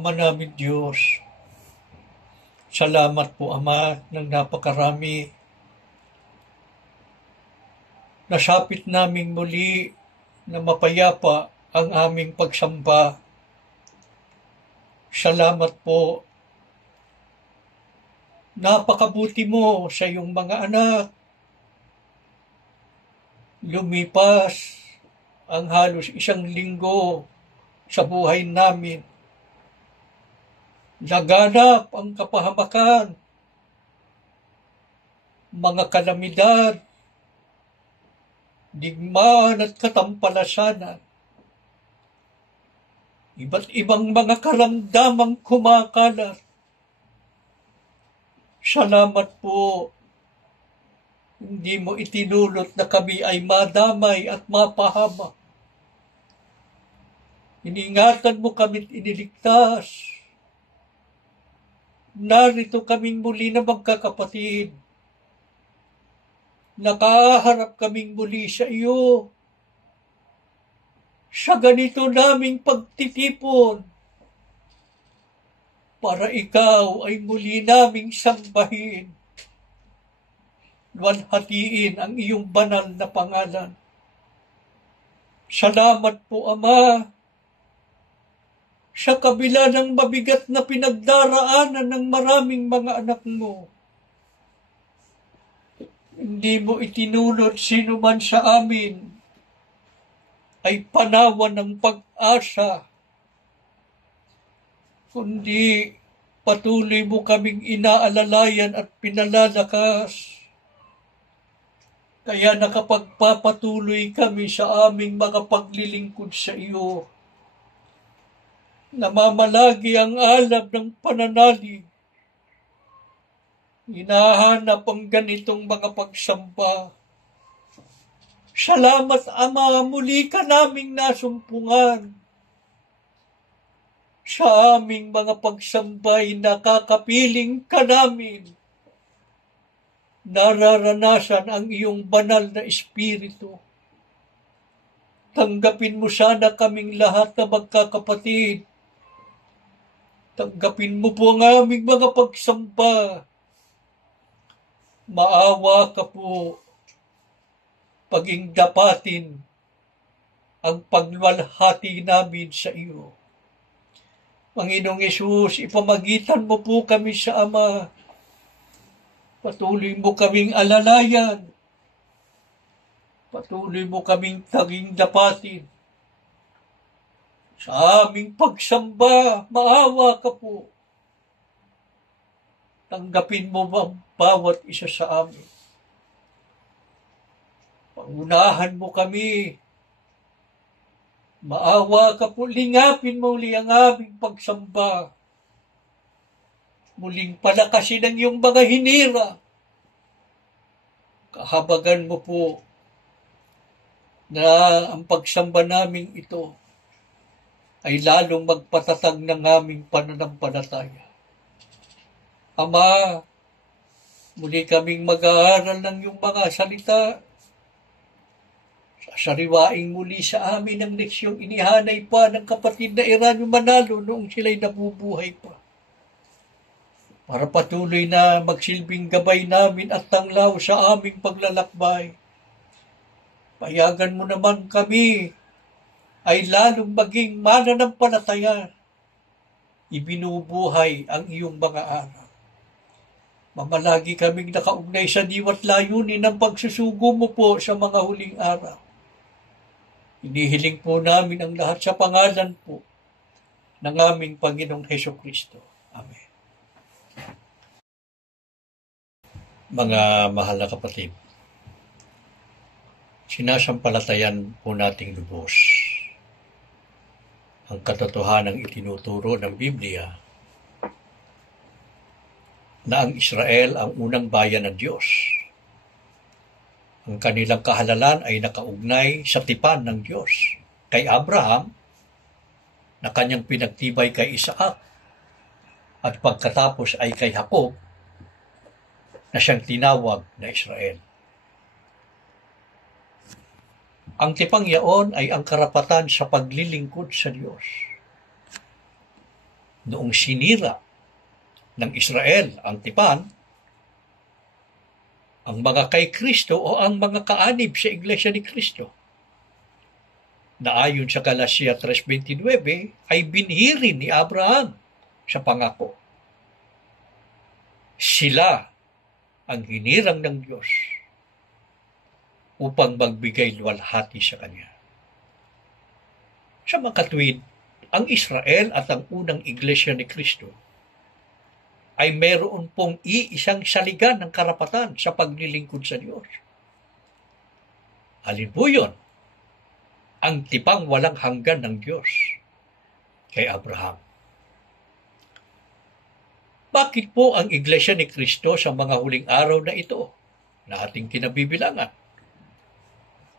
Ama namin Diyos, salamat po Ama ng napakarami. Nasapit naming muli na mapayapa ang aming pagsamba. Salamat po. Napakabuti mo sa iyong mga anak. Lumipas ang halos 1 linggo sa buhay namin. Laganap ang kapahamakan, mga kalamidad, digmaan at katampalasanan. Iba't ibang mga karamdamang kumakalat. Salamat po. Hindi mo itinulot na kami ay madamay at mapahamak. Iningatan mo kami't iniligtas. Narito kaming muli na magkakapatid. Nakaharap kaming muli sa iyo. Sa ganito naming pagtitipon, para ikaw ay muli naming sambahin. Luwalhatiin ang iyong banal na pangalan. Salamat po, Ama, sa kabila ng mabigat na pinagdaraanan ng maraming mga anak mo. Hindi mo itinulot sino man sa amin ay panawan ng pag-asa, kundi patuloy mo kaming inaalalayan at pinalalakas. Kaya nakapagpapatuloy kami sa aming mga paglilingkod sa iyo. Namamalagi ang alab ng pananalig. Hinahanap ang ganitong mga pagsamba. Salamat, Ama, muli ka naming nasumpungan. Sa aming mga pagsambay, nakakapiling ka namin. Nararanasan ang iyong banal na espiritu. Tanggapin mo sana kaming lahat na magkakapatid. Tanggapin mo po ang aming mga pagsamba. Maawa ka po. Paging dapatin ang pagluwalhati namin sa iyo. Panginoong Yesus, ipamagitan mo po kami sa Ama. Patuloy mo kaming alalayan. Patuloy mo kaming taging dapatin. Sa aming pagsamba, maawa ka po. Tanggapin mo ang bawat isa sa amin. Pangunahan mo kami. Maawa ka po, lingapin mo uli ang aming pagsamba. Muling palakasin ang iyong mga hinira. Kahabagan mo po na ang pagsamba namin ito ay lalong magpatatag ng aming pananampalataya. Ama, muli kaming mag-aaral ng iyong mga salita. Sasariwaing muli sa amin ang leksyong inihanay pa ng kapatid na Eranio Manalo noong sila'y nabubuhay pa. Para patuloy na magsilbing gabay namin at tanglaw sa aming paglalakbay. Payagan mo naman kami ay lalong maging mananampalataya. Ibinubuhay ang iyong mga araw. Mamalagi kaming nakaugnay sa diwat layunin ng pagsusugo mo po sa mga huling araw. Inihiling po namin ang lahat sa pangalan po ng aming Panginoong Hesukristo. Amen. Mga mahal na kapatid, sinasampalatayan po nating lubos ang katotohanang itinuturo ng Biblia na ang Israel ang unang bayan ng Diyos. Ang kanilang kahalalan ay nakaugnay sa tipan ng Diyos kay Abraham na kanyang pinagtibay kay Isaac at pagkatapos ay kay Jacob na siyang tinawag na Israel. Ang tipang yaon ay ang karapatan sa paglilingkod sa Diyos. Noong sinira ng Israel ang tipan, ang mga kay Kristo o ang mga kaanib sa Iglesia ni Kristo, na ayon sa Galatia 3:29 ay binhiri ni Abraham sa pangako. Sila ang hinirang ng Diyos upang magbigay luwalhati sa Kanya. Sa makatwid, ang Israel at ang unang Iglesia ni Kristo ay meron pong iisang saligan ng karapatan sa paglilingkod sa Diyos. Alin po yun? Ang tipang walang hanggan ng Diyos kay Abraham. Bakit po ang Iglesia ni Kristo sa mga huling araw na ito, na ating kinabibilangan,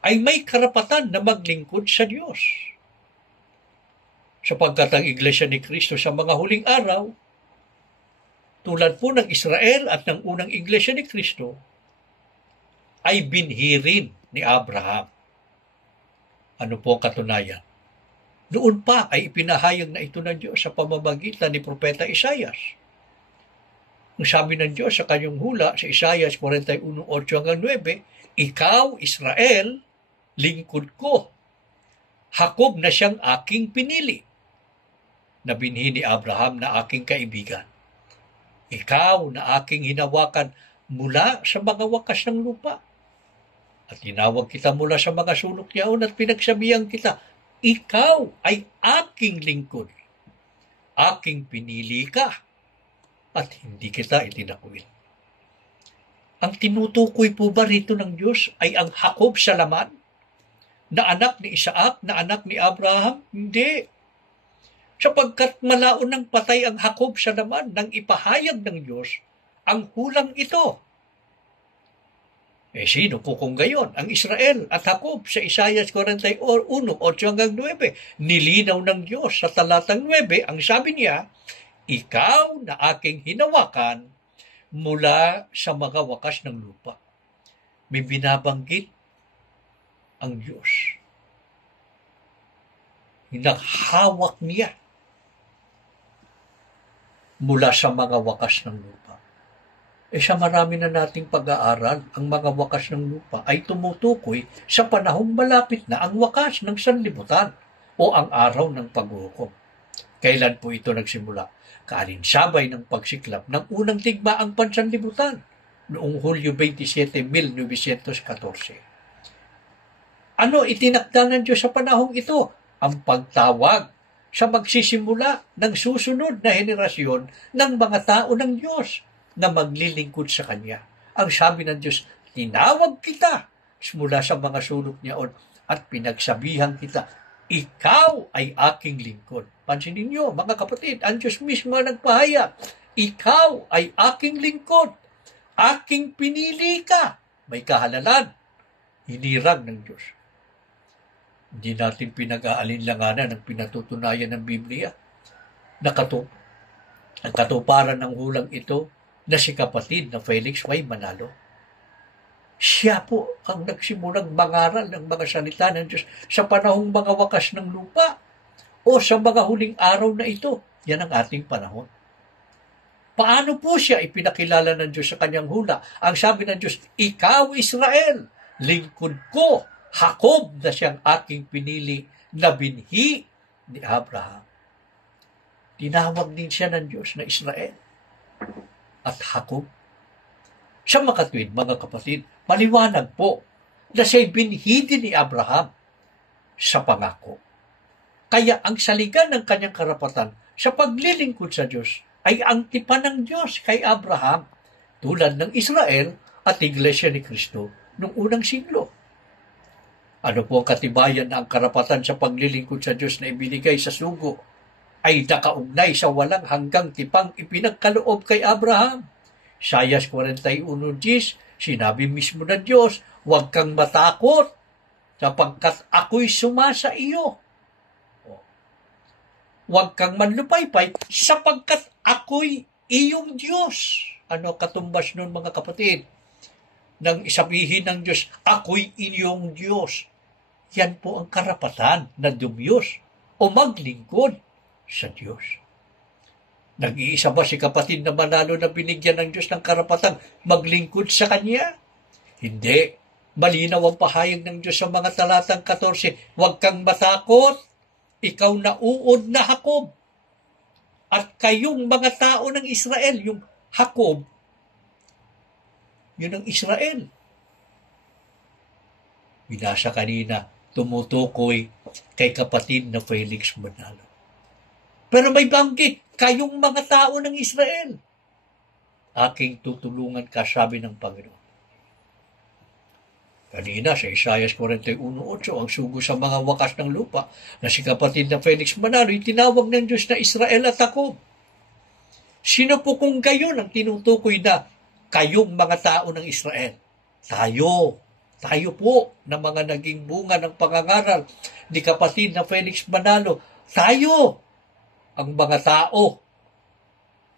ay may karapatan na maglingkod sa Diyos? sapagkat ang Iglesia ni Kristo sa mga huling araw, tulad po ng Israel at ng unang Iglesia ni Kristo, ay binhi rin ni Abraham. Ano po ang katunayan? Noon pa ay ipinahayag na ito ng Diyos sa pamamagitan ni Propeta Isaias. Ang sabi ng Diyos sa kanyang hula sa Isaias 41:8-9, ikaw, Israel, lingkod ko. Hakob na siyang aking pinili, na binhi ni Abraham na aking kaibigan. Ikaw na aking hinawakan mula sa mga wakas ng lupa. At tinawag kita mula sa mga sulok yaon at pinagsabihan kita, ikaw ay aking lingkod. Aking pinili ka at hindi kita itinakwil. Ang tinutukoy po ba rito ng Diyos ay ang Jacob sa laman? Na anak ni Isaac, na anak ni Abraham? Hindi. Sapagkat malaon ng patay ang Jacob sa laman nang ipahayag ng Diyos ang hulang ito. Sino po kung gayon? Ang Israel at Jacob sa Isaias 41:8-9. Nilinaw ng Diyos sa talatang 9, ang sabi niya, ikaw na aking hinawakan mula sa mga wakas ng lupa. May binabanggit ang Diyos. Naghawak niya mula sa mga wakas ng lupa. Sa marami na nating pag-aaral, ang mga wakas ng lupa ay tumutukoy sa panahong malapit na ang wakas ng sanlibutan o ang araw ng paghuhukom. Kailan po ito nagsimula? Kaalinsabay ng pagsiklap ng unang digmaang pansanlibutan noong Hulyo 27, 1914. Ano itinakda ng Diyos sa panahong ito? Ang pagtawag sa magsisimula ng susunod na henerasyon ng mga tao ng Diyos na maglilingkod sa Kanya. Ang sabi ng Diyos, tinawag kita mula sa mga sulok niyaon at pinagsabihan kita, ikaw ay aking lingkod. Pansinin niyo, mga kapatid, ang Diyos mismo ang nagpahayag, ikaw ay aking lingkod, aking pinili ka. May kahalalan, hinirang ng Diyos. Hindi natin pinag-aalinlanganan ang pinatutunayan ng Biblia. Ang katuparan ng hulang ito na si kapatid na Felix Y. Manalo. Siya po ang nagsimulang mangaral ng mga salita ng Diyos sa panahong mga wakas ng lupa o sa mga huling araw na ito. Yan ang ating panahon. Paano po siya ipinakilala ng Diyos sa kanyang hula? Ang sabi ng Diyos, ikaw Israel, lingkod ko, Jacob na siyang aking pinili na binhi ni Abraham. Tinawag din siya ng Diyos na Israel at Jacob. Sa makatwid, mga kapatid, maliwanag po na siya'y binhi din ni Abraham sa pangako. Kaya ang saligan ng kanyang karapatan sa paglilingkod sa Diyos ay ang tipan ng Diyos kay Abraham, tulad ng Israel at Iglesia ni Kristo noong unang siglo. Ano po ang katibayan na ang karapatan sa paglilingkod sa Diyos na ibinigay sa sugo ay nakaugnay sa walang hanggang tipang ipinagkaloob kay Abraham? Isaias 41:10, sinabi mismo ng Diyos, huwag kang matakot sapagkat ako'y sumasa iyo. Huwag kang manlupaypay sapagkat ako'y iyong Diyos. Ano katumbas nun, mga kapatid? Nang isabihin ng Diyos, ako'y iyong Diyos. Yan po ang karapatan na dumiyos o maglingkod sa Diyos. Nag-iisa ba si kapatid na Manalo na binigyan ng Diyos ng karapatang maglingkod sa Kanya? Hindi. Malinaw ang pahayag ng Diyos sa mga talatang 14, huwag kang matakot, ikaw na uod na Jacob. At kayong mga tao ng Israel, yung Jacob, yun ang Israel. Binasa kanina, tumutukoy kay kapatid na Felix Manalo. Pero may banggit, kayong mga tao ng Israel. Aking tutulungan ka, sabi ng Panginoon. Kanina sa Isaias 41:8, ang sugo sa mga wakas ng lupa na si kapatid na Felix Manalo, tinawag ng Diyos na Israel at Jacob. Sino po kung gayon ang tinutukoy na kayong mga tao ng Israel? Tayo po na mga naging bunga ng pangangaral ni kapatid na Felix Manalo, Tayo, ang mga tao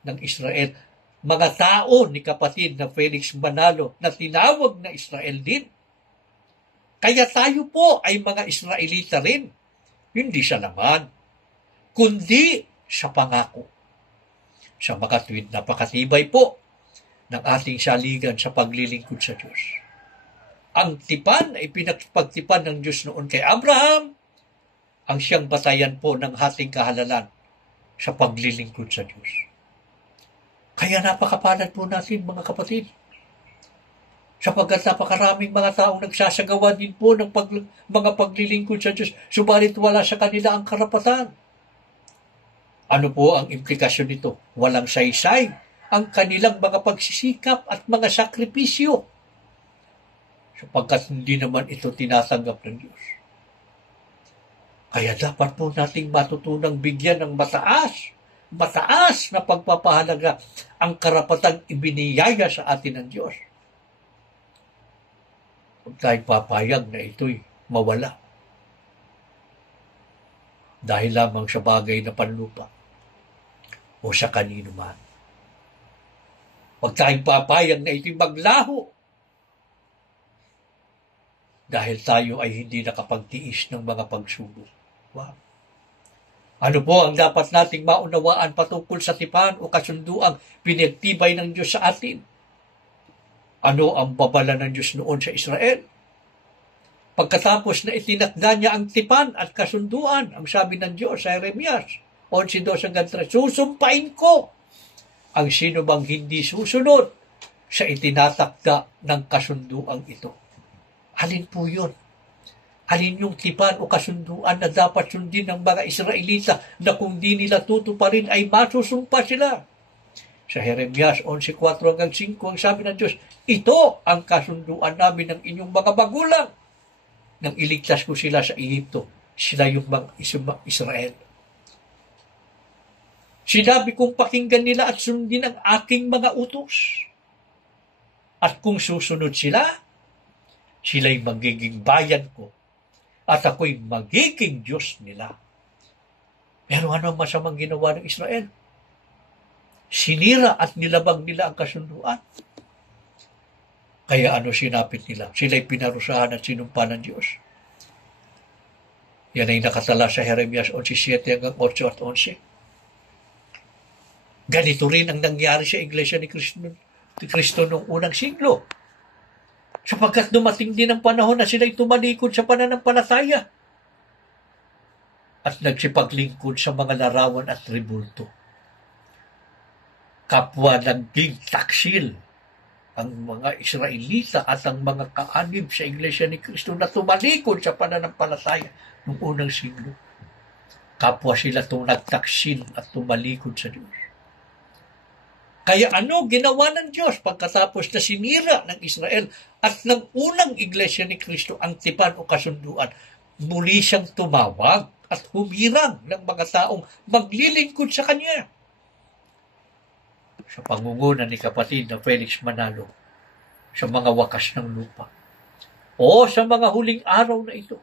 ng Israel, mga tao ni kapatid na Felix Manalo na tinawag na Israel din. Kaya tayo po ay mga Israelita rin. Hindi sa laman, kundi sa pangako. Sa mga tuwid napakatibay po ng ating saligan sa paglilingkod sa Diyos. Ang tipan ay pinagpagtipan ng Diyos noon kay Abraham, ang siyang batayan po ng ating kahalalan sa paglilingkod sa Diyos. Kaya napakapalad po natin mga kapatid, sapagkat napakaraming mga taong nagsasagawa din po ng mga paglilingkod sa Diyos, subalit wala sa kanila ang karapatan. Ano po ang implikasyon nito? Walang saysay ang kanilang mga pagsisikap at mga sakripisyo, sapagkat hindi naman ito tinatanggap ng Diyos. Kaya dapat po nating matutunang bigyan ng mataas na pagpapahalaga ang karapatang ibiniyaya sa atin ng Diyos. Huwag tayong papayag na ito'y mawala dahil lamang sa bagay na panlupa o sa kanino man. Huwag tayong papayag na ito'y maglaho dahil tayo ay hindi nakapagtiis ng mga pagsubok. Wow. Ano po ang dapat nating maunawaan patungkol sa tipan o kasunduang pinagtibay ng Diyos sa atin? Ano ang babala ng Diyos noon sa Israel? Pagkatapos na itinakda niya ang tipan at kasunduan, ang sabi ng Diyos sa Jeremias 11:3, susumpain ko ang sino bang hindi susunod sa itinatakda ng kasunduang ito. Alin po yun? Alin yung tipan o kasunduan na dapat sundin ng mga Israelita na kung di nila tutuparin ay masusumpa sila? Sa Jeremias 11:4-5, ang sabi ng Diyos, ito ang kasunduan namin ng inyong mga magulang nang iligtas ko sila sa Ehipto. Sila yung mga Israel. Sinabi kong pakinggan nila at sundin ang aking mga utos. At kung susunod sila, sila'y magiging bayan ko at ako'y magiging Diyos nila. Pero ano ang masamang ginawa ng Israel? Sinira at nilabang nila ang kasunduan. Kaya ano sinapit nila? Sila'y pinarusahan at sinumpa ng Diyos. Yan ay nakatala sa Jeremias 11:7-8 at 11. Ganito rin ang nangyari sa Iglesia ni Cristo noong unang siglo. Sapagkat dumating din ang panahon na sila'y tumalikod sa pananampalataya at nagsipaglingkod sa mga larawan at tribulto. Kapwa naging taksil ang mga Israelita at ang mga kaanib sa Iglesia ni Cristo na tumalikod sa pananampalataya noong unang siglo. Kapwa sila itong nagtaksil at tumalikod sa Diyos. Kaya ano ginawa ng Diyos pagkatapos na sinira ng Israel at ng unang Iglesia ni Cristo ang tipan o kasunduan? Muli siyang tumawag at humirang ng mga taong maglilingkod sa Kanya. Sa pangunguna ni kapatid na Felix Manalo, sa mga wakas ng lupa, o sa mga huling araw na ito,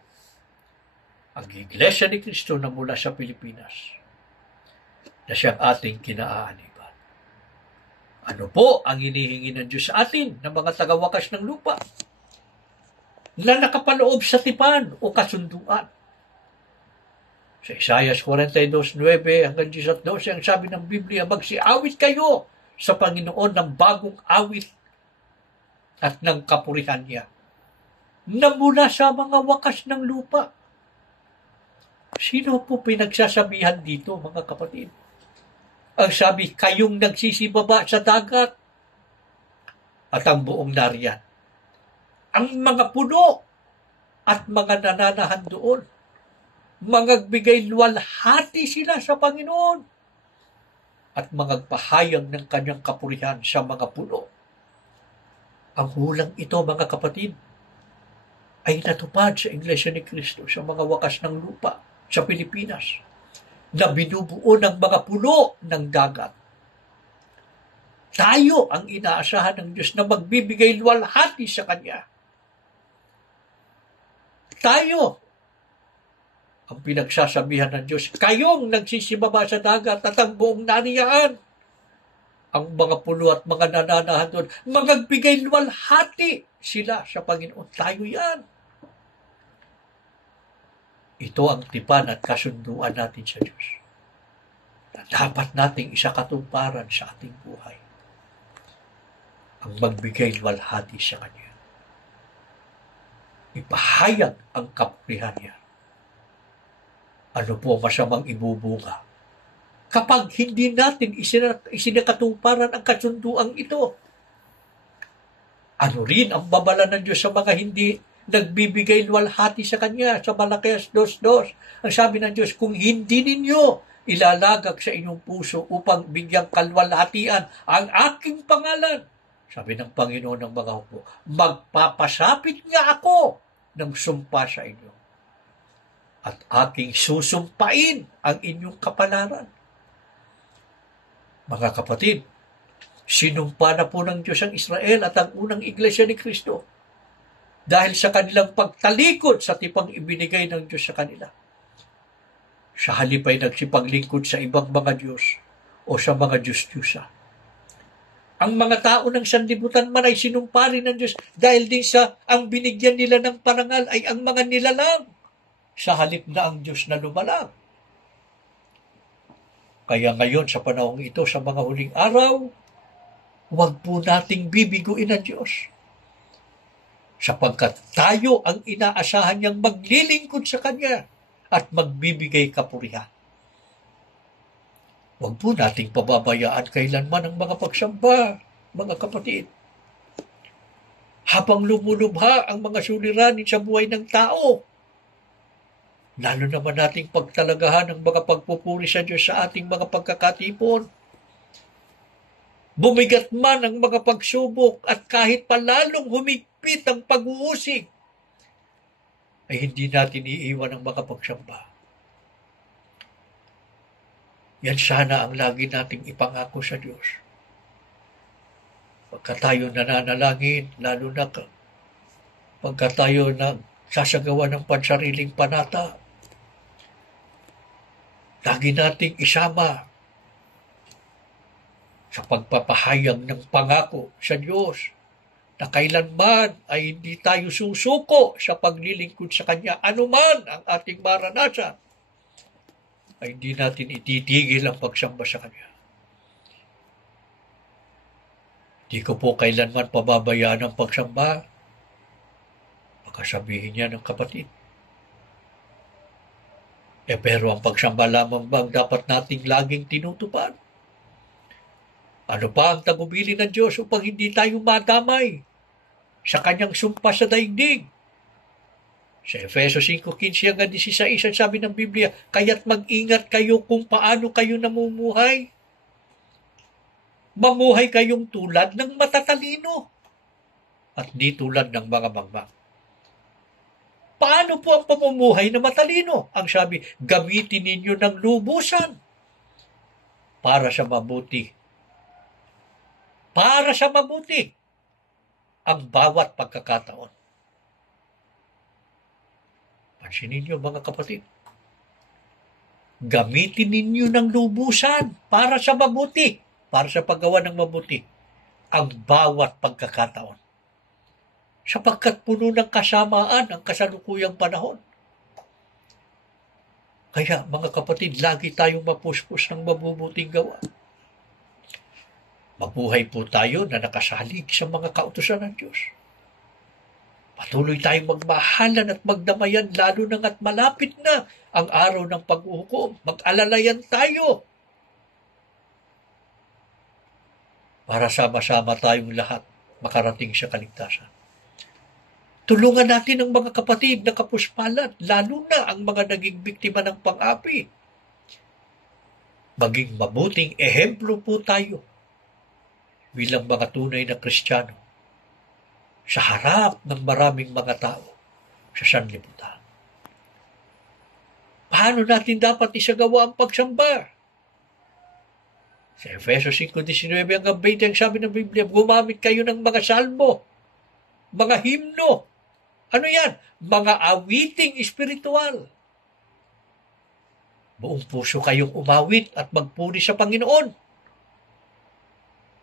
ang Iglesia ni Cristo na mula sa Pilipinas, na siyang ating kinaaaniban. Ano po ang hinihingi ng Diyos sa atin ng mga tagawakas ng lupa na nakapaloob sa tipan o kasunduan? Sa Isaiah 42:9-12, ang sabi ng Biblia, magsiawit kayo sa Panginoon ng bagong awit at ng kapurihan niya na mula sa mga wakas ng lupa. Sino po pinagsasabihan dito, mga kapatid? Ang sabi, kayong nagsisibaba sa dagat at ang buong nariyan. Ang mga puno at mga nananahan doon, magagbigay luwalhati sila sa Panginoon at magpahayag ng kanyang kapurihan sa mga puno. Ang hulang ito, mga kapatid, ay natupad sa Iglesia ni Cristo sa mga wakas ng lupa sa Pilipinas na binubuo ng mga puno ng dagat. Tayo ang inaasahan ng Diyos na magbibigay luwalhati sa Kanya. Tayo ang pinagsasabihan ng Diyos, kayong nagsisibaba sa dagat at ang buong naniyaan. Ang mga pulo at mga nananahan doon, magagbigay luwalhati sila sa Panginoon. Tayo yan. Ito ang tipan at kasunduan natin sa Diyos. Na dapat nating isakatuparan sa ating buhay. Ang magbigay luwalhati sa Kanya. Ipahayag ang kapurihan niya. Ano po masamang ibubunga kapag hindi natin isinakatuparan ang kasunduang ito? Ano rin ang babala ng Diyos sa mga hindi nagbibigay luwalhati sa Kanya? Sa Malakias 2:2, ang sabi ng Diyos, kung hindi ninyo ilalagak sa inyong puso upang bigyang kalwalhatian ang aking pangalan, sabi ng Panginoon ng mga hukbo, magpapasapit nga ako ng sumpa sa inyo at aking susumpain ang inyong kapalaran. Mga kapatid, sinumpa na po ng Diyos ang Israel at ang unang iglesia ni Kristo dahil sa kanilang pagtalikod sa tipang ibinigay ng Diyos sa kanila. Sa halip ay nagsipaglingkod sa ibang mga Diyos o sa mga Diyos-Diyusa. Ang mga tao ng sanlibutan man ay sinumpa rin ng Diyos dahil din sa ang binigyan nila ng parangal ay ang mga nilalang sa halip na ang Diyos na lumalang. Kaya ngayon sa panahong ito, sa mga huling araw, huwag po nating bibiguin ang Diyos. Sapagkat tayo ang inaasahan niyang maglilingkod sa Kanya at magbibigay kapurihan. Huwag po nating pababayaan kailanman ang mga pagsamba, mga kapatid. Habang lumulubha ang mga suliranin sa buhay ng tao, lalo naman nating pagtalagahan ang mga pagpupuri sa Diyos sa ating mga pagkakatipon. Bumigat man ang mga pagsubok at kahit palalong humigpit ang pag-uusig, ay hindi natin iiwan ang mga pagsamba. Yan sana ang lagi nating ipangako sa Diyos. Pagka tayo nananalangin, lalo na pagka tayo nagsasagawa ng pansariling panata, lagi nating isama sa pagpapahayag ng pangako sa Diyos na kailanman ay hindi tayo susuko sa paglilingkod sa Kanya, anuman ang ating maranasan, ay hindi natin ititigil ang pagsamba sa Kanya. Di ko po kailanman pababayaan ang pagsamba. Baka sabihin niya ng kapatid, pero ang pagsamba lamang bang dapat nating laging tinutupad? Ano pa ang tagubilin ng Diyos upang hindi tayo madamay sa Kanyang sumpa sa daigdig? Sa Efeso 5:15 hanggang 16, ang sabi ng Biblia, kaya't mag-ingat kayo kung paano kayo namumuhay. Mamuhay kayong tulad ng matatalino at di tulad ng mga mangbang. Paano po ang pamumuhay na matalino? Ang sabi, gamitin ninyo ng lubusan para sa mabuti. Para sa mabuti ang bawat pagkakataon. Pansinin niyo mga kapatid, gamitin ninyo ng lubusan para sa mabuti, para sa paggawa ng mabuti, ang bawat pagkakataon. Sapagkat puno ng kasamaan ang kasalukuyang panahon. Kaya mga kapatid, lagi tayong mapuspos ng mabubuting gawa. Mabuhay po tayo na nakasalig sa mga kautusan ng Diyos. Patuloy tayong magmahalan at magdamayan lalo na at malapit na ang araw ng paghuhukom. Mag-alalayan tayo para sama-sama tayong lahat makarating sa kaligtasan. Tulungan natin ang mga kapatid na kapuspalan, lalo na ang mga naging biktima ng pang-api. Maging mabuting ehemplo po tayo bilang mga tunay na Kristiyano sa harap ng maraming mga tao sa sanlibutan. Paano natin dapat isagawa ang pagsamba? Sa Efeso 5:19 hanggang 20, ang sabi ng Biblia, gumamit kayo ng mga salmo, mga himno. Ano yan? Mga awiting espiritual Buong puso kayong umawit at magpuri sa Panginoon.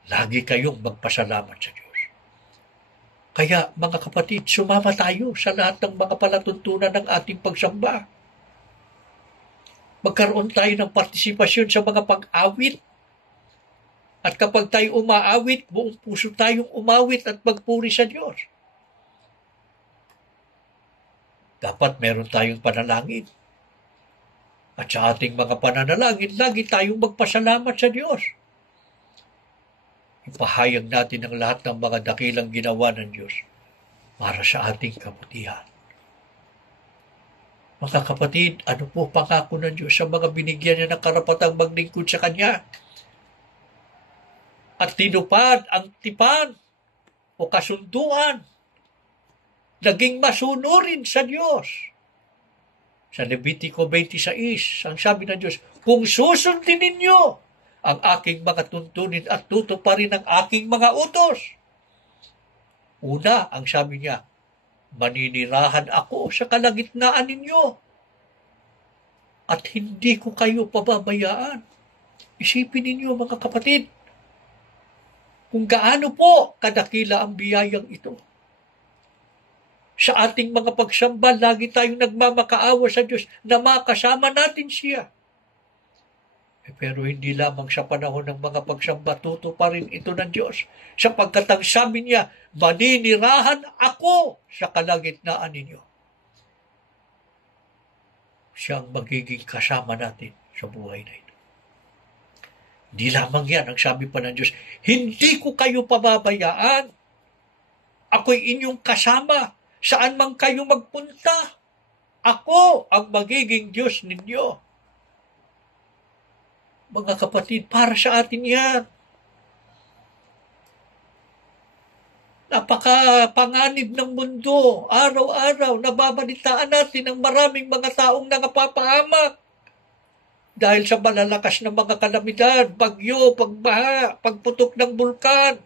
Lagi kayong magpasalamat sa Diyos. Kaya mga kapatid, sumama tayo sa lahat ng mga palatuntunan ng ating pagsamba. Magkaroon tayo ng partisipasyon sa mga pag-awit. At kapag tayo umaawit, buong puso tayong umawit at magpuri sa Diyos. Dapat meron tayong panalangin. At sa ating mga pananalangin, lagi tayong magpasalamat sa Diyos. Ipahayag natin ang lahat ng mga dakilang ginawa ng Diyos para sa ating kabutihan. Mga kapatid, ano po pangako ng Diyos sa mga binigyan niya ng karapatang maglingkod sa Kanya? At tinupad ang tipan o kasunduan. Naging masunurin sa Diyos. Sa Levitico 26, ang sabi ng Diyos, kung susundin ninyo ang aking mga tuntunin at tutuparin ang aking mga utos. Una, ang sabi niya, maninirahan ako sa kalagitnaan ninyo at hindi ko kayo pababayaan. Isipin ninyo mga kapatid, kung gaano po kadakila ang biyayang ito. Sa ating mga pagsamba, lagi tayong nagmamakaawa sa Diyos na makasama natin siya. Pero hindi lamang sa panahon ng mga pagsamba, tutuparin ito ng Diyos. Sapagkat ang sabi niya, maninirahan ako sa kalagitnaan ninyo. Siya ang magiging kasama natin sa buhay na ito. Hindi lamang yan, ang sabi pa ng Diyos, hindi ko kayo pababayaan. Ako'y inyong kasama. Saan man kayo magpunta, ako ang magiging Diyos ninyo. Mga kapatid, para sa atin yan. Napakapanganib ng mundo. Araw-araw, nababalitaan natin ang maraming mga taong nangapapahamak. Dahil sa malalakas na mga kalamidad, bagyo, pagbaha, pagputok ng bulkan.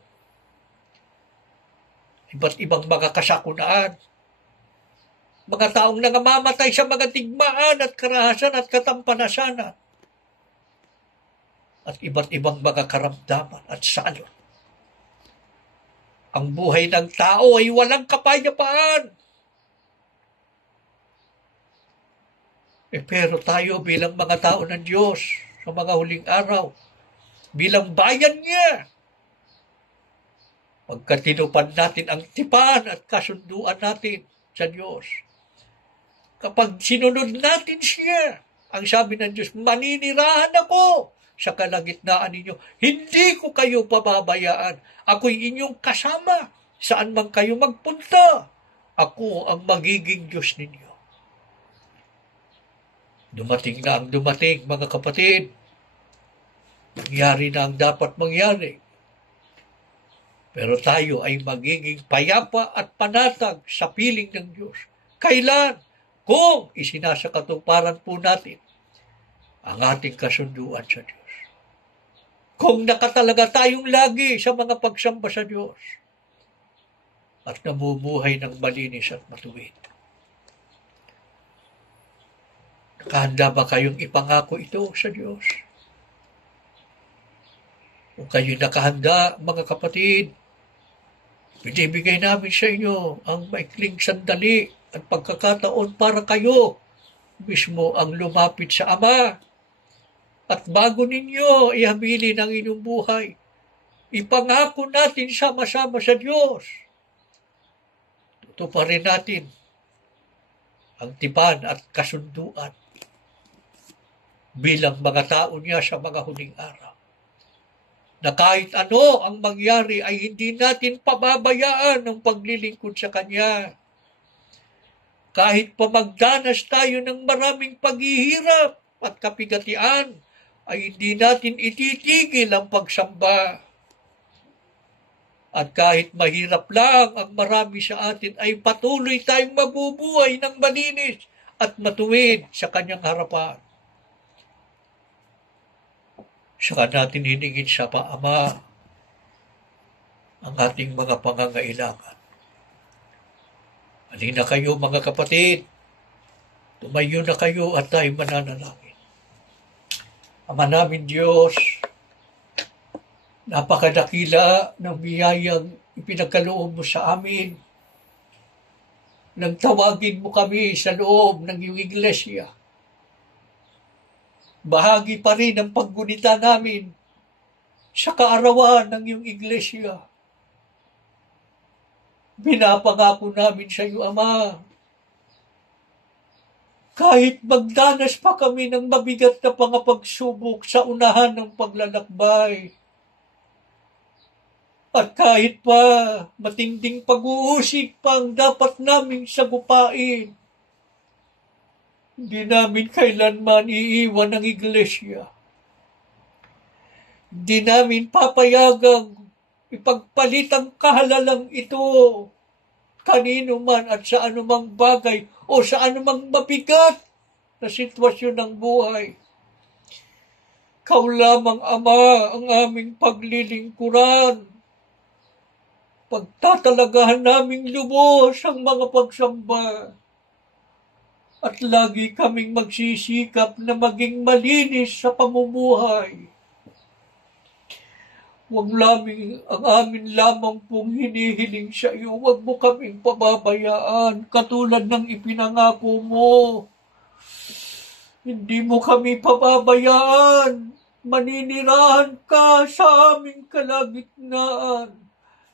Iba't ibang mga kasakunaan. Mga taong nangamamatay sa mga digmaan at karahasan at katampanasanan. At iba't ibang mga karamdaman at salot. Ang buhay ng tao ay walang kapayapaan. Pero tayo bilang mga tao ng Diyos sa mga huling araw, bilang bayan niya, pagka tinupad natin ang tipan at kasunduan natin sa Diyos. Kapag sinunod natin siya, ang sabi ng Diyos, maninirahan ako sa kalagitnaan ninyo. Hindi ko kayo pababayaan. Ako'y inyong kasama. Saan man kayo magpunta, ako ang magiging Diyos ninyo. Dumating na ang dumating, mga kapatid. Nangyari na ang dapat mangyari. Pero tayo ay magiging payapa at panatag sa piling ng Diyos. Kailan? Kung isinasakatuparan po natin ang ating kasunduan sa Diyos. Kung nakatalaga tayong lagi sa mga pagsamba sa Diyos at namumuhay ng malinis at matuwid. Nakahanda ba kayong ipangako ito sa Diyos? Kung kayo nakahanda, mga kapatid, binibigay namin sa inyo ang maikling sandali at pagkakataon para kayo mismo ang lumapit sa Ama. At bago ninyo ihabilin ang inyong buhay, ipangako natin sama-sama sa Diyos. Tutuparin natin ang tipan at kasunduan bilang mga tao niya sa mga huling araw. Na kahit ano ang mangyari ay hindi natin pababayaan ang paglilingkod sa Kanya. Kahit pa magdanas tayo ng maraming paghihirap at kapigatian, ay hindi natin ititigil ang pagsamba. At kahit mahirap lang ang marami sa atin, ay patuloy tayong mabubuhay ng malinis at matuwid sa Kanyang harapan. Saka natin hiningin sa Ama ang ating mga pangangailangan. Halina kayo mga kapatid, tumayo na kayo at tayo mananalangin. Ama namin Diyos, napakadakila ng biyayang ipinagkaloob mo sa amin. Nang tawagin mo kami sa loob ng iyong iglesia, bahagi pa rin ang paggunita namin sa kaarawan ng iyong iglesia. Pinapangako namin sa iyo, Ama, kahit magdanas pa kami ng mabigat na pangapagsubok sa unahan ng paglalakbay, at kahit pa matinding pag-uusig pang dapat naming sagupain, hindi namin kailanman iiwan ang iglesia. Hindi namin papayagang ipagpalit ang kahalalang ito kanino man at sa anumang bagay o sa anumang mabigat na sitwasyon ng buhay. Kau lamang, Ama, ang aming paglilingkuran. Pagtatalagahan naming lubos ang mga pagsamba at lagi kaming magsisikap na maging malinis sa pamumuhay. Huwag lamang ang amin lamang pong hinihiling sa iyo, huwag mo kaming pababayaan katulad ng ipinangako mo. Hindi mo kami pababayaan, maninirahan ka sa aming kalagitnaan.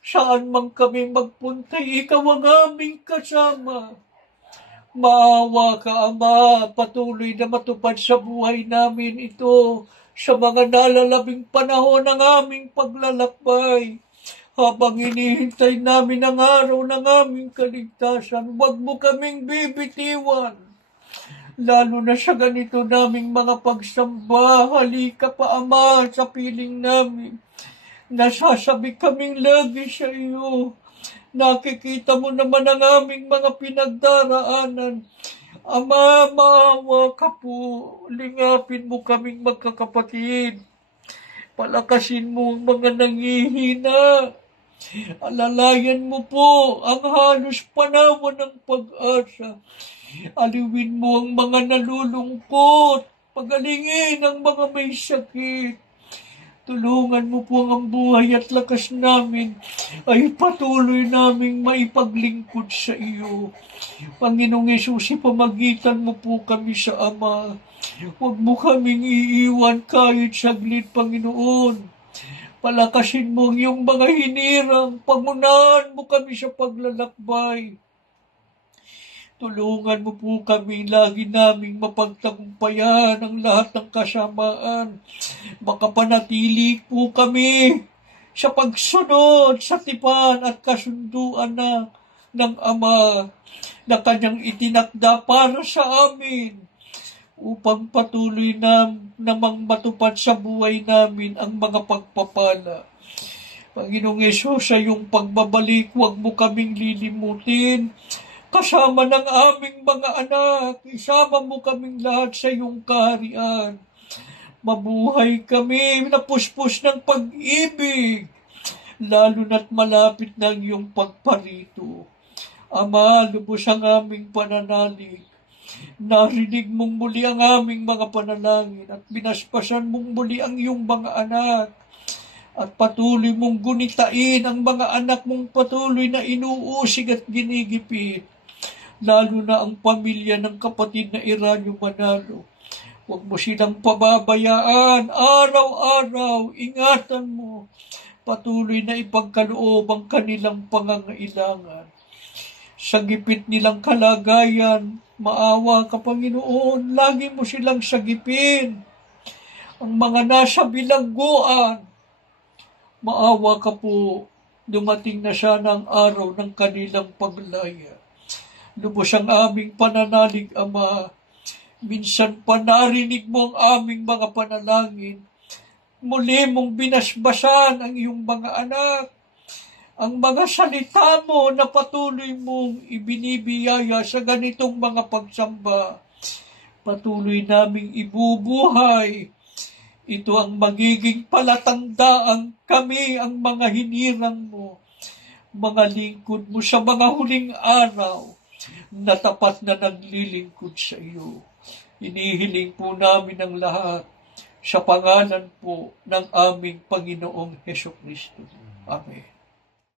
Saan man kami magpunta, ikaw ang aming kasama. Maawa ka, Ama, patuloy na matupad sa buhay namin ito sa mga nalalabing panahon ng aming paglalakbay. Habang hinihintay namin ang araw ng aming kaligtasan, huwag mo kaming bibitiwan. Lalo na sa ganito naming mga pagsamba, halika pa, Ama, sa piling namin. Nasasabi kaming lagi sa iyo. Nakikita mo naman ang aming mga pinagdaraanan. Ama, maawa ka po. Lingapin mo kaming magkakapatid. Palakasin mo ang mga nangihina. Alalayan mo po ang halos panawan ng pag-asa. Aliwin mo ang mga nalulungkot. Pagalingin ang mga may sakit. Tulungan mo po ang buhay at lakas namin ay patuloy naming maipaglingkod sa iyo. Panginoong Yesus, ipamagitan mo po kami sa Ama. Huwag mo kaming iiwan kahit saglit, Panginoon. Palakasin mo ang iyong mga hinirang, pangunahan mo kami sa paglalakbay. Tulungan mo po kami, lagi naming mapagtagumpayan ang lahat ng kasamaan. Makapanatili po kami sa pagsunod sa tipan at kasunduan ng Ama na kanyang itinakda para sa amin upang patuloy namang matupad sa buhay namin ang mga pagpapala. Panginoong Yesus, sa iyong pagbabalik, huwag mo kaming lilimutin. Kasama ng aming mga anak, isama mo kaming lahat sa iyong kaharian. Mabuhay kami na puspos ng pag-ibig, lalo na't malapit na ang iyong pagparito. Ama, lubos ang aming pananalig. Narinig mong muli ang aming mga panalangin at binaspasan mong muli ang iyong mga anak. At patuloy mong gunitain ang mga anak mong patuloy na inuusig at ginigipit. Lalo na ang pamilya ng kapatid na Eranio Manalo. Huwag mo silang pababayaan. Araw-araw, ingatan mo. Patuloy na ipagkaloob ang kanilang pangangailangan. Sa gipit nilang kalagayan, maawa ka, Panginoon. Lagi mo silang sagipin. Ang mga nasa bilangguan, maawa ka po. Dumating na sana ang araw ng kanilang paglaya. Lubos ang aming pananalig, Ama. Minsan pa narinig mo ang aming mga panalangin. Muli mong binasbasan ang iyong mga anak. Ang mga salita mo na patuloy mong ibinibiyaya sa ganitong mga pagsamba. Patuloy naming ibubuhay. Ito ang magiging palatandaan kami ang mga hinirang mo. Mga lingkod mo sa mga huling araw na tapat na naglilingkod sa iyo. Inihiling po namin ang lahat sa pangalan po ng aming Panginoong Hesus Kristo. Amen.